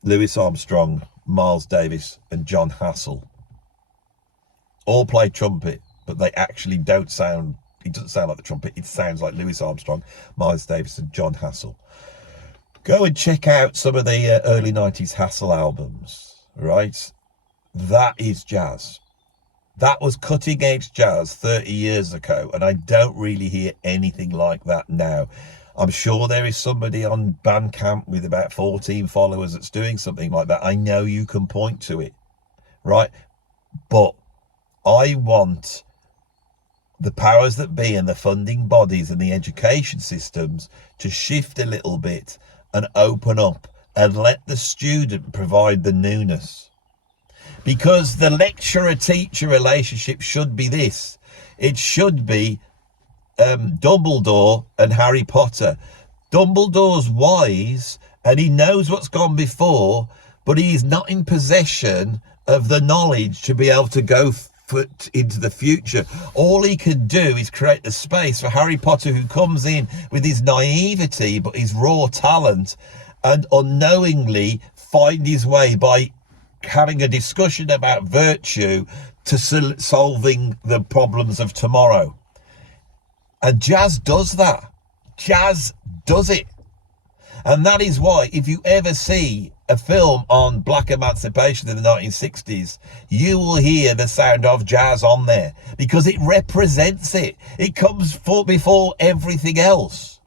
Louis Armstrong, Miles Davis and John Hassell all play trumpet, but they actually don't sound, it doesn't sound like the trumpet, it sounds like Louis Armstrong, Miles Davis and John Hassell. Go and check out some of the early 90s Hassell albums, right? That is jazz. That was cutting edge jazz 30 years ago, and I don't really hear anything like that now. I'm sure there is somebody on Bandcamp with about 14 followers that's doing something like that. I know you can point to it, right? But I want the powers that be and the funding bodies and the education systems to shift a little bit and open up and let the student provide the newness. Because the lecturer-teacher relationship should be this. It should be Dumbledore and Harry Potter. Dumbledore's wise and he knows what's gone before, but he is not in possession of the knowledge to be able to go into the future. All he can do is create the space for Harry Potter, who comes in with his naivety but his raw talent, and unknowingly find his way by having a discussion about virtue to solving the problems of tomorrow. And jazz does that. Jazz does it. And that is why, if you ever see a film on black emancipation in the 1960s, you will hear the sound of jazz on there, because it represents it. It comes before everything else.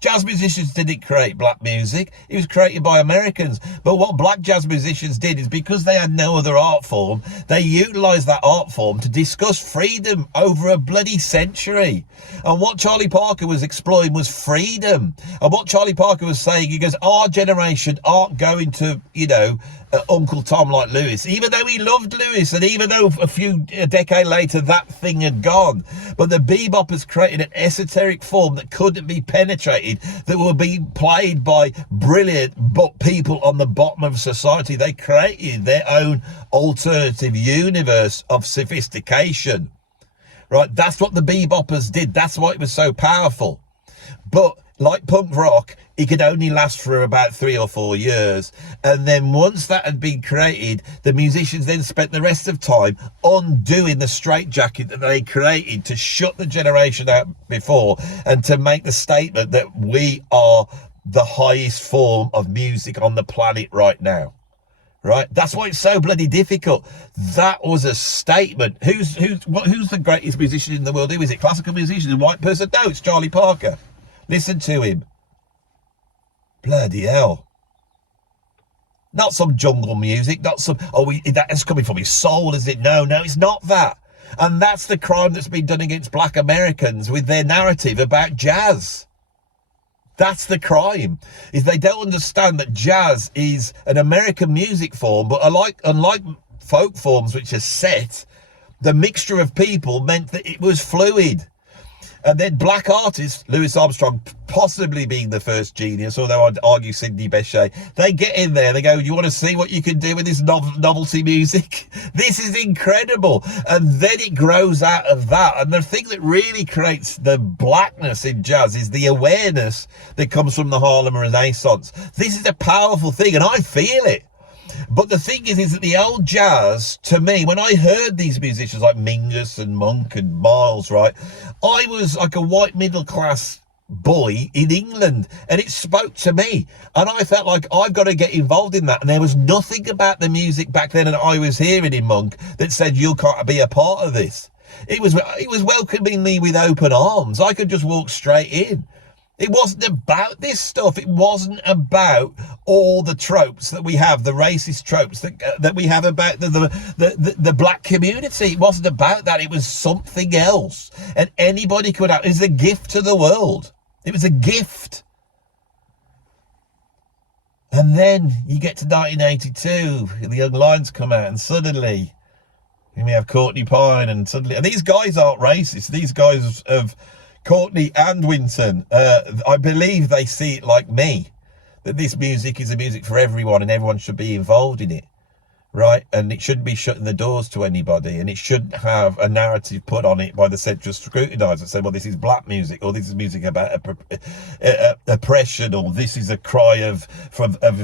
Jazz musicians didn't create black music. It was created by Americans. But what black jazz musicians did is, because they had no other art form, they utilised that art form to discuss freedom over a bloody century. And what Charlie Parker was exploring was freedom. And what Charlie Parker was saying, he goes, our generation aren't going to, Uncle Tom like Lewis, even though he loved Lewis, and even though a decade later that thing had gone. But the beboppers created an esoteric form that couldn't be penetrated, that would be played by brilliant but people on the bottom of society. They created their own alternative universe of sophistication. Right? That's what the beboppers did. That's why it was so powerful. But like punk rock, it could only last for about 3 or 4 years. And then once that had been created, the musicians then spent the rest of time undoing the straitjacket that they created to shut the generation out before, and to make the statement that we are the highest form of music on the planet right now. Right? That's why it's so bloody difficult. That was a statement. Who's the greatest musician in the world? Who is it? Classical musician? A white person? No, it's Charlie Parker. Listen to him. Bloody hell. Not some jungle music, not some, that's coming from his soul, is it? No, it's not that. And that's the crime that's been done against black Americans with their narrative about jazz. That's the crime, is they don't understand that jazz is an American music form, but unlike folk forms which are set, the mixture of people meant that it was fluid. And then black artists, Louis Armstrong possibly being the first genius, although I'd argue Sidney Bechet, they get in there, they go, you want to see what you can do with this novelty music? This is incredible. And then it grows out of that. And the thing that really creates the blackness in jazz is the awareness that comes from the Harlem Renaissance. This is a powerful thing, and I feel it. But the thing is that the old jazz, to me, when I heard these musicians like Mingus and Monk and Miles, right, I was like a white middle class boy in England, and it spoke to me, and I felt like I've got to get involved in that. And there was nothing about the music back then that I was hearing in Monk that said you can't be a part of this. It was welcoming me with open arms. I could just walk straight in. It wasn't about this stuff. It wasn't about all the tropes that we have, the racist tropes that we have about the black community. It wasn't about that. It was something else. And anybody could have. It was a gift to the world. It was a gift. And then you get to 1982, and the Young Lions come out, and suddenly we have Courtney Pine, and these guys aren't racist. These guys have Courtney and Winton, I believe they see it like me, that this music is a music for everyone and everyone should be involved in it, right? And it shouldn't be shutting the doors to anybody, and it shouldn't have a narrative put on it by the central scrutinizer saying, well, this is black music, or this is music about oppression, or this is a cry of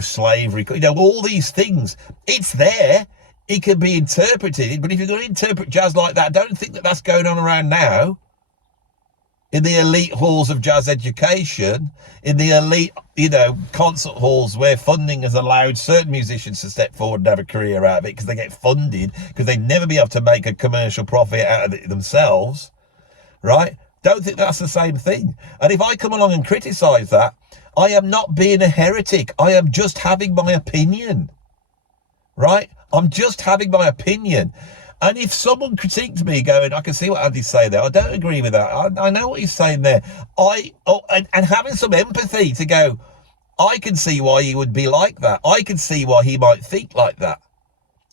slavery. All these things, it's there. It can be interpreted, but if you're going to interpret jazz like that, don't think that that's going on around now. In the elite halls of jazz education, in the elite, concert halls where funding has allowed certain musicians to step forward and have a career out of it because they get funded, because they'd never be able to make a commercial profit out of it themselves, right? Don't think that's the same thing. And if I come along and criticise that, I am not being a heretic. I am just having my opinion, right? I'm just having my opinion. And if someone critiqued me going, I can see what Andy's saying there, I don't agree with that. I know what he's saying there. And having some empathy to go, I can see why he would be like that. I can see why he might think like that.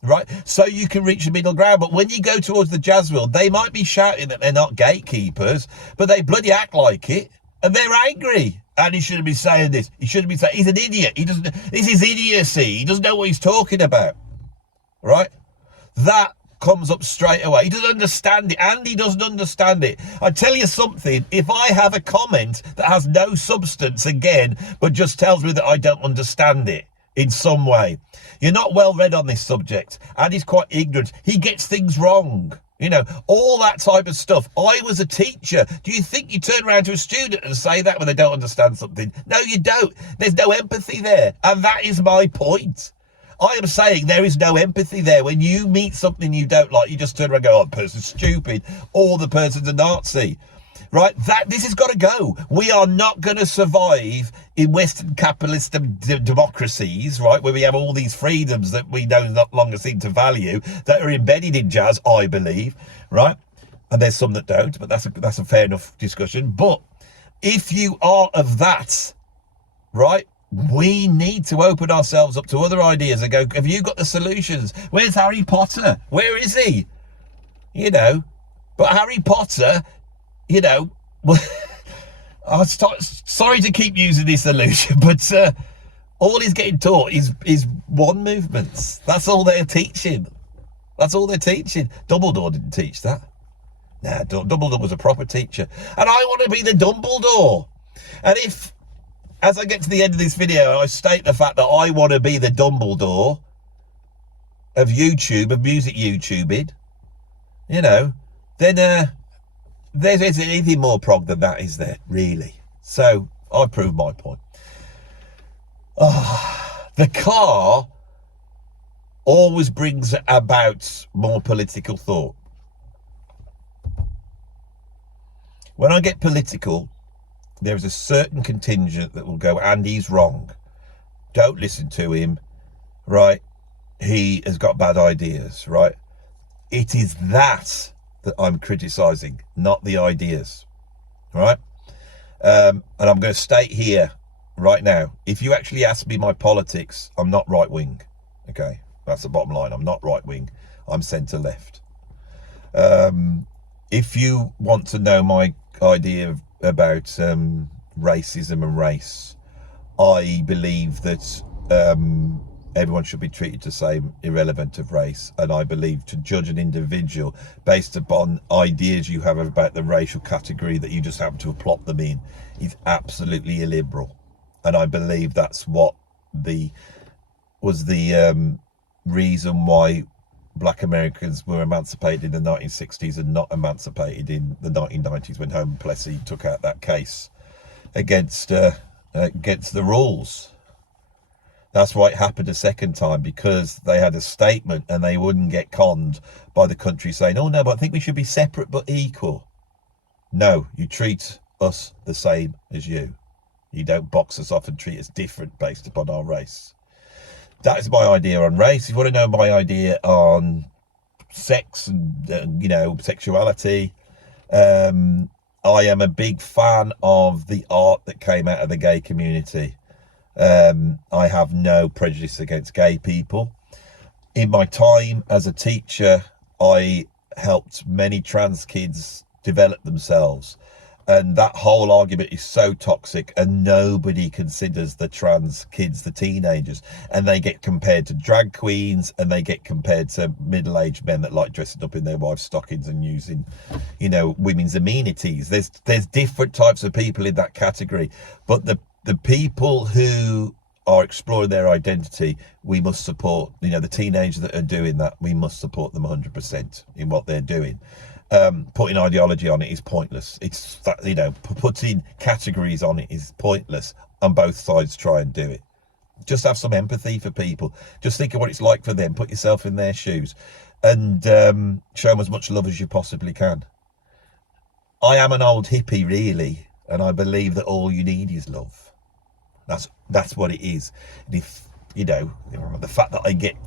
Right? So you can reach the middle ground. But when you go towards the jazz world, they might be shouting that they're not gatekeepers, but they bloody act like it. And they're angry. And he shouldn't be saying this. He shouldn't be saying, he's an idiot. This is idiocy. He doesn't know what he's talking about. Right? That comes up straight away. He doesn't understand it. Andy doesn't understand it. I tell you something, if I have a comment that has no substance again, but just tells me that I don't understand it in some way, you're not well read on this subject. Andy's quite ignorant. He gets things wrong. You know, all that type of stuff. I was a teacher. Do you think you turn around to a student and say that when they don't understand something? No, you don't. There's no empathy there. And that is my point. I am saying there is no empathy there. When you meet something you don't like, you just turn around and go, oh, the person's stupid, or the person's a Nazi. Right? This has got to go. We are not going to survive in Western capitalist democracies, right, where we have all these freedoms that we no longer seem to value, that are embedded in jazz, I believe, right? And there's some that don't, but that's a fair enough discussion. But if you are of that, right, we need to open ourselves up to other ideas and go, have you got the solutions? Where's Harry Potter? Where is he? You know, but Harry Potter, you know, I'm sorry to keep using this illusion, but all he's getting taught is one movements. That's all they're teaching. That's all they're teaching. Dumbledore didn't teach that. Nah, Dumbledore was a proper teacher. And I want to be the Dumbledore. And if, as I get to the end of this video, I state the fact that I want to be the Dumbledore of YouTube, of music YouTubing, you know, then there's anything more prog than that, is there, really? So I proved my point. The car always brings about more political thought. When I get political, there is a certain contingent that will go, Andy's wrong. Don't listen to him, right? He has got bad ideas, right? It is that I'm criticising, not the ideas, right? And I'm going to state here, right now, if you actually ask me my politics, I'm not right-wing, okay? That's the bottom line. I'm not right-wing. I'm centre-left. If you want to know my idea about racism and race, I believe that everyone should be treated the same, irrelevant of race. And I believe to judge an individual based upon ideas you have about the racial category that you just happen to have plopped them in is absolutely illiberal. And I believe that's what was the reason why Black Americans were emancipated in the 1960s and not emancipated in the 1990s when Holman Plessy took out that case against the rules. That's why it happened a second time, because they had a statement and they wouldn't get conned by the country saying, oh no, but I think we should be separate but equal. No, you treat us the same as you. You don't box us off and treat us different based upon our race. That is my idea on race. If you want to know my idea on sex and, you know, sexuality, I am a big fan of the art that came out of the gay community. I have no prejudice against gay people. In my time as a teacher, I helped many trans kids develop themselves. And that whole argument is so toxic, and nobody considers the trans kids, the teenagers, and they get compared to drag queens, and they get compared to middle-aged men that like dressing up in their wives' stockings and using, you know, women's amenities. There's different types of people in that category, but the people who are exploring their identity, we must support. You know, the teenagers that are doing that, we must support them 100% in what they're doing. Putting ideology on it is pointless. It's that, you know, putting categories on it is pointless, and both sides try and do it. Just have some empathy for people. Just think of what it's like for them. Put yourself in their shoes, and show them as much love as you possibly can. I am an old hippie, really, and I believe that all you need is love. That's what it is. And if, you know, the fact that I get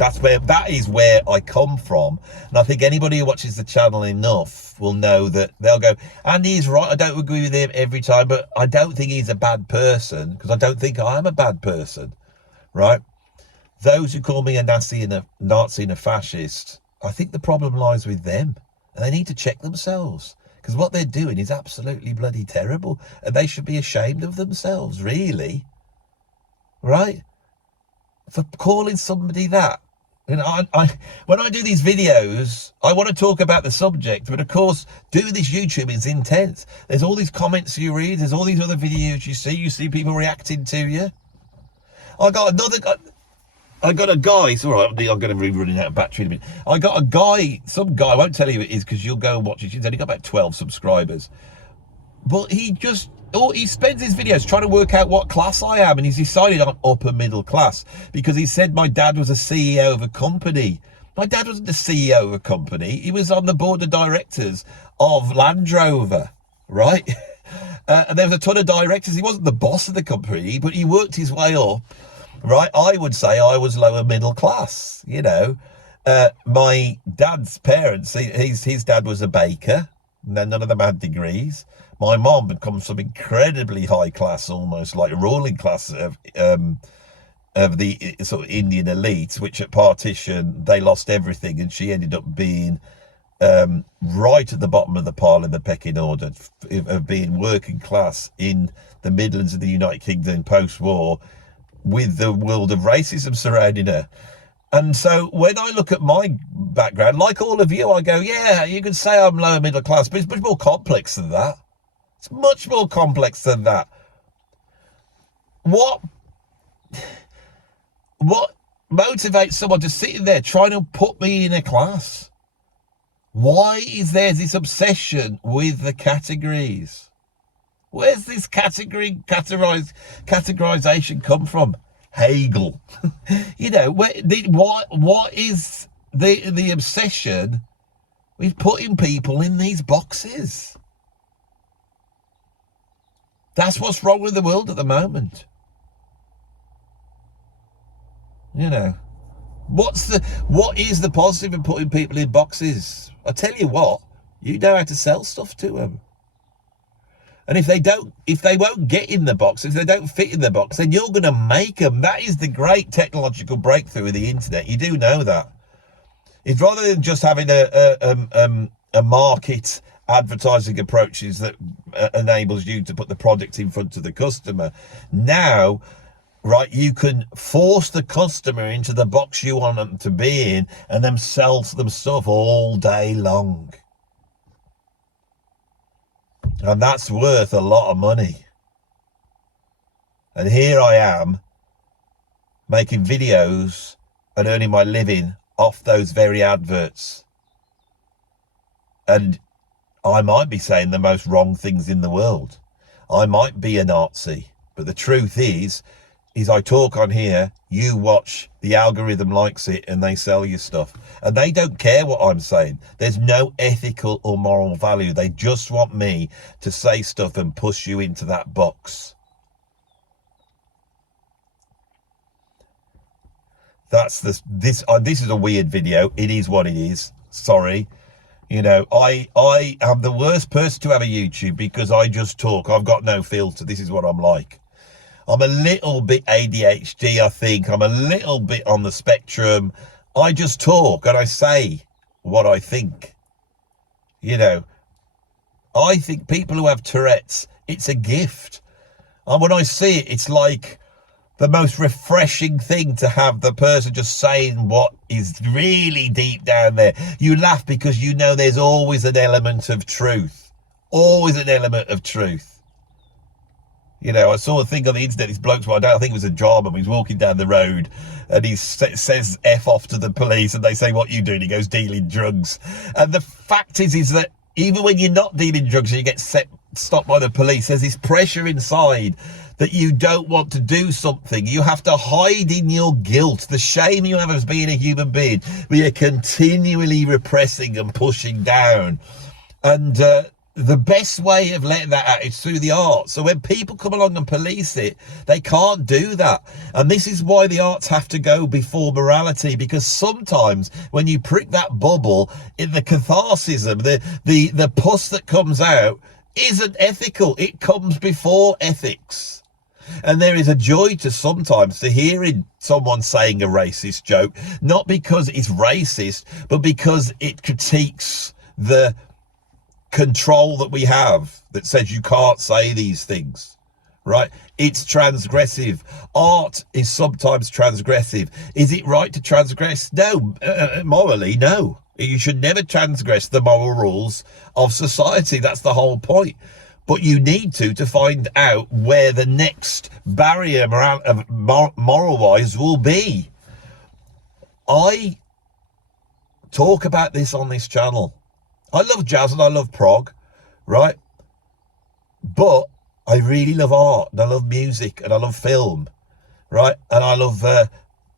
That is where I come from. And I think anybody who watches the channel enough will know that they'll go, Andy's right, I don't agree with him every time, but I don't think he's a bad person, because I don't think I am a bad person, right? Those who call me a Nazi and a fascist, I think the problem lies with them, and they need to check themselves, because what they're doing is absolutely bloody terrible, and they should be ashamed of themselves, really, right? For calling somebody that. You know, when I do these videos, I want to talk about the subject, but of course, doing this YouTube is intense. There's all these comments you read, there's all these other videos you see people reacting to you. I got a guy, it's all right, I'm going to be running out of battery in a minute. I got a guy, some guy, I won't tell you who it is because you'll go and watch it. He's only got about 12 subscribers. But he spends his videos trying to work out what class I am, and he's decided I'm upper middle class because he said my dad was a CEO of a company. My dad wasn't the CEO of a company. He was on the board of directors of Land Rover, right? And there was a ton of directors. He wasn't the boss of the company, but he worked his way up. Right, I would say I was lower middle class, you know. My dad's parents, his dad was a baker, and then none of them had degrees. My mom had come from incredibly high class, almost like ruling class of the sort of Indian elite, which at partition, they lost everything, and she ended up being right at the bottom of the pile in the pecking order of being working class in the Midlands of the United Kingdom post-war, with the world of racism surrounding her. And so when I look at my background, like all of you, I go, yeah, you can say I'm lower middle class, but it's much more complex than that. It's much more complex than that. What motivates someone to sit in there trying to put me in a class? Why is there this obsession with the categories? Where's this categorization come from? Hegel. You know, what is the obsession with putting people in these boxes? That's what's wrong with the world at the moment. You know, what is the positive in putting people in boxes? I tell you what, you know how to sell stuff to them. And if they won't get in the box, if they don't fit in the box, then you're going to make them. That is the great technological breakthrough of the internet. You do know that. It's rather than just having a market advertising approaches that enables you to put the product in front of the customer. Now, right, you can force the customer into the box you want them to be in, and then sell them stuff all day long. And that's worth a lot of money. And here I am making videos and earning my living off those very adverts. And I might be saying the most wrong things in the world. I might be a Nazi, but the truth is I talk on here, you watch, the algorithm likes it, and they sell you stuff. And they don't care what I'm saying. There's no ethical or moral value. They just want me to say stuff and push you into that box. This is a weird video. It is what it is. Sorry. You know, I am the worst person to have a YouTube because I just talk. I've got no filter. This is what I'm like. I'm a little bit ADHD, I think. I'm a little bit on the spectrum. I just talk and I say what I think. You know, I think people who have Tourette's, it's a gift. And when I see it, it's like the most refreshing thing to have the person just saying what is really deep down there. You laugh because you know there's always an element of truth. Always an element of truth. You know, I saw a thing on the internet, this bloke's, I think it was a drama, he's walking down the road and he says F off to the police and they say, what you doing? He goes, dealing drugs. And the fact is that even when you're not dealing drugs and you get stopped by the police, there's this pressure inside that you don't want to do something. You have to hide in your guilt, the shame you have as being a human being, but you're continually repressing and pushing down. And the best way of letting that out is through the art. So when people come along and police it, they can't do that. And this is why the arts have to go before morality, because sometimes when you prick that bubble, in the catharsism, the pus that comes out isn't ethical. It comes before ethics. And there is a joy to sometimes to hearing someone saying a racist joke, not because it's racist, but because it critiques the control that we have that says you can't say these things, right? It's transgressive. Art is sometimes transgressive. Is it right to transgress? No, morally, no. You should never transgress the moral rules of society. That's the whole point. But you need to find out where the next barrier moral-wise will be. I talk about this on this channel. I love jazz and I love prog, right? But I really love art and I love music and I love film, right? And I love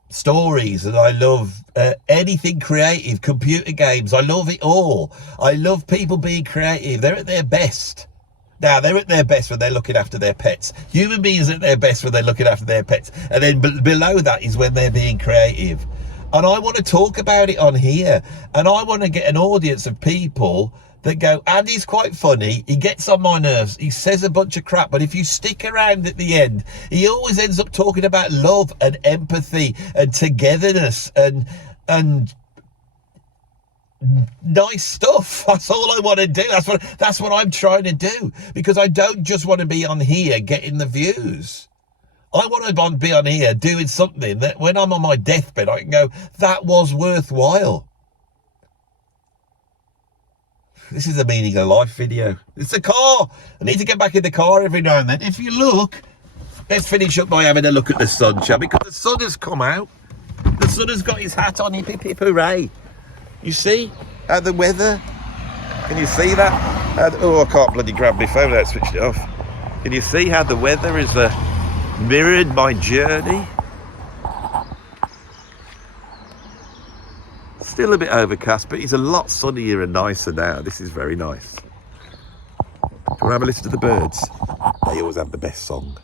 stories and I love anything creative, computer games. I love it all. I love people being creative. They're at their best. Now, they're at their best when they're looking after their pets. Human beings are at their best when they're looking after their pets. And then below that is when they're being creative. And I want to talk about it on here. And I want to get an audience of people that go, Andy's quite funny. He gets on my nerves. He says a bunch of crap. But if you stick around at the end, he always ends up talking about love and empathy and togetherness and nice stuff. That's all I want to do. That's what I'm trying to do. Because I don't just want to be on here getting the views. I want to be on here doing something that when I'm on my deathbed, I can go, that was worthwhile. This is a meaning of life video. It's a car. I need to get back in the car every now and then. If you look, let's finish up by having a look at the sun, shall we? Because the sun has come out. The sun has got his hat on. Hip, hip, hooray. You see how the weather, can you see that? Oh, I can't bloody grab my phone without switching it off. Can you see how the weather is mirrored my journey? Still a bit overcast, but it's a lot sunnier and nicer now. This is very nice. Do you want to have a listen to the birds? They always have the best song.